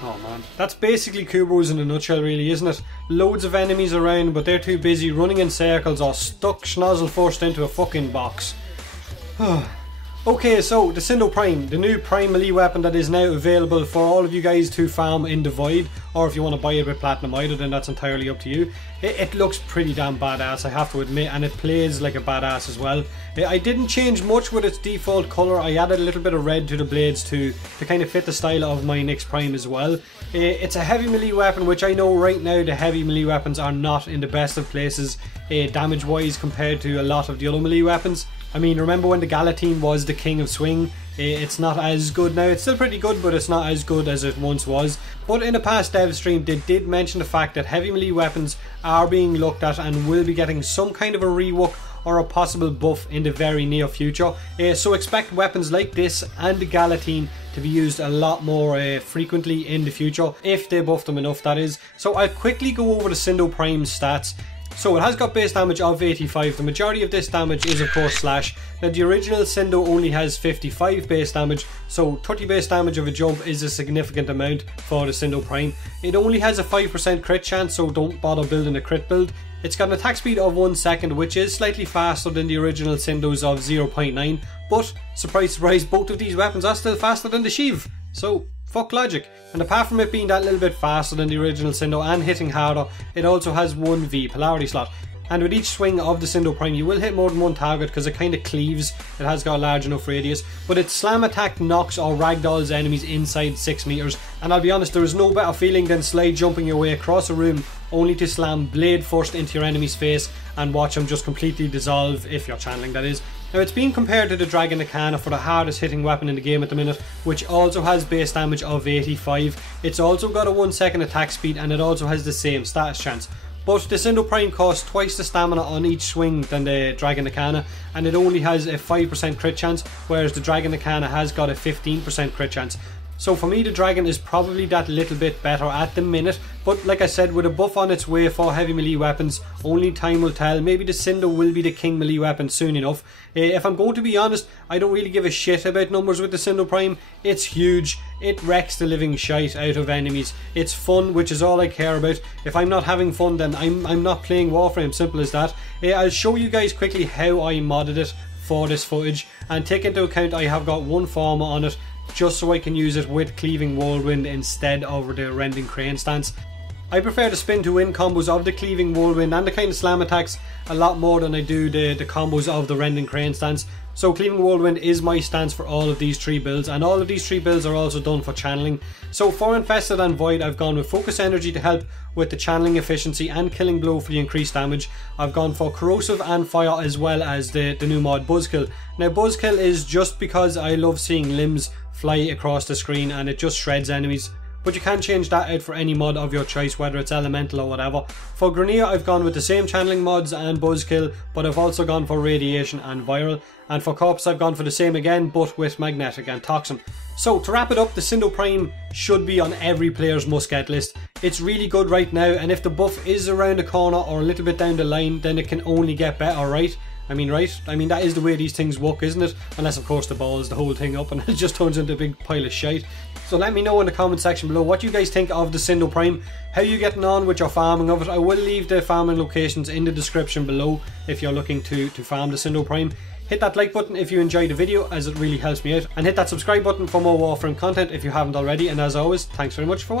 Oh man, that's basically Kubos in a nutshell really, isn't it? Loads of enemies around, but they're too busy running in circles or stuck schnozzle first into a fucking box. Okay, so the Scindo Prime, the new Prime melee weapon that is now available for all of you guys to farm in the Void, or if you want to buy it with Platinum either, then that's entirely up to you. It looks pretty damn badass, I have to admit, and it plays like a badass as well. I didn't change much with its default colour. I added a little bit of red to the blades to kind of fit the style of my Nyx Prime as well. It's a heavy melee weapon, which I know right now the heavy melee weapons are not in the best of places damage wise compared to a lot of the other melee weapons. I mean, remember when the Galatine was the king of swing? It's not as good now. It's still pretty good, but it's not as good as it once was. But in a past dev stream, they did mention the fact that heavy melee weapons are being looked at and will be getting some kind of a rework or a possible buff in the very near future. So expect weapons like this and the Galatine to be used a lot more frequently in the future, if they buff them enough, that is. So I'll quickly go over the Scindo Prime stats. So it has got base damage of 85, the majority of this damage is of course slash. Now the original Scindo only has 55 base damage, so 30 base damage of a jump is a significant amount for the Scindo Prime. It only has a 5% crit chance, so don't bother building a crit build. It's got an attack speed of 1 second, which is slightly faster than the original Scindos of 0.9, but surprise surprise, both of these weapons are still faster than the Sheev, so fuck logic. And apart from it being that little bit faster than the original Scindo and hitting harder, it also has 1V polarity slot. And with each swing of the Scindo Prime you will hit more than one target because it kind of cleaves. It has got a large enough radius, but its slam attack knocks or ragdolls enemies inside 6 meters. And I'll be honest, there is no better feeling than slide jumping your way across a room only to slam blade first into your enemy's face and watch him just completely dissolve, if you're channeling that is. Now it's being compared to the Dragon Arcana for the hardest hitting weapon in the game at the minute, which also has base damage of 85. It's also got a 1 second attack speed and it also has the same status chance. But the Scindo Prime costs twice the stamina on each swing than the Dragon Arcana, and it only has a 5% crit chance, whereas the Dragon Arcana has got a 15% crit chance. So for me the Dragon is probably that little bit better at the minute, but like I said, with a buff on its way for heavy melee weapons, only time will tell. Maybe the Scindo will be the king melee weapon soon enough. If I'm going to be honest, I don't really give a shit about numbers with the Scindo Prime. It's huge, it wrecks the living shite out of enemies. It's fun, which is all I care about. If I'm not having fun, then I'm not playing Warframe, simple as that. I'll show you guys quickly how I modded it for this footage, and take into account I have got one former on it, just so I can use it with Cleaving Whirlwind instead of the Rending Crane stance. I prefer the Spin2Win combos of the Cleaving Whirlwind and the kind of slam attacks a lot more than I do the combos of the Rending Crane stance. So Cleaving Whirlwind is my stance for all of these 3 builds, and all of these 3 builds are also done for channeling. So for Infested and Void I've gone with Focus Energy to help with the channeling efficiency and Killing Blow for the increased damage. I've gone for Corrosive and Fire as well as the new mod Buzzkill. Now Buzzkill is just because I love seeing limbs fly across the screen and it just shreds enemies. But you can change that out for any mod of your choice, whether it's elemental or whatever. For Grineer I've gone with the same channeling mods and Buzzkill, but I've also gone for Radiation and Viral. And for Corpse I've gone for the same again, but with Magnetic and Toxin. So to wrap it up, the Scindo Prime should be on every player's must get list. It's really good right now, and if the buff is around the corner or a little bit down the line, then it can only get better, right? I mean that is the way these things work, isn't it? Unless of course the balls the whole thing up and it just turns into a big pile of shite. So let me know in the comment section below what you guys think of the Scindo Prime, how you getting on with your farming of it. I will leave the farming locations in the description below if you're looking to farm the Scindo Prime. Hit that like button if you enjoyed the video, as it really helps me out, and hit that subscribe button for more Warframe content if you haven't already, and as always, thanks very much for watching.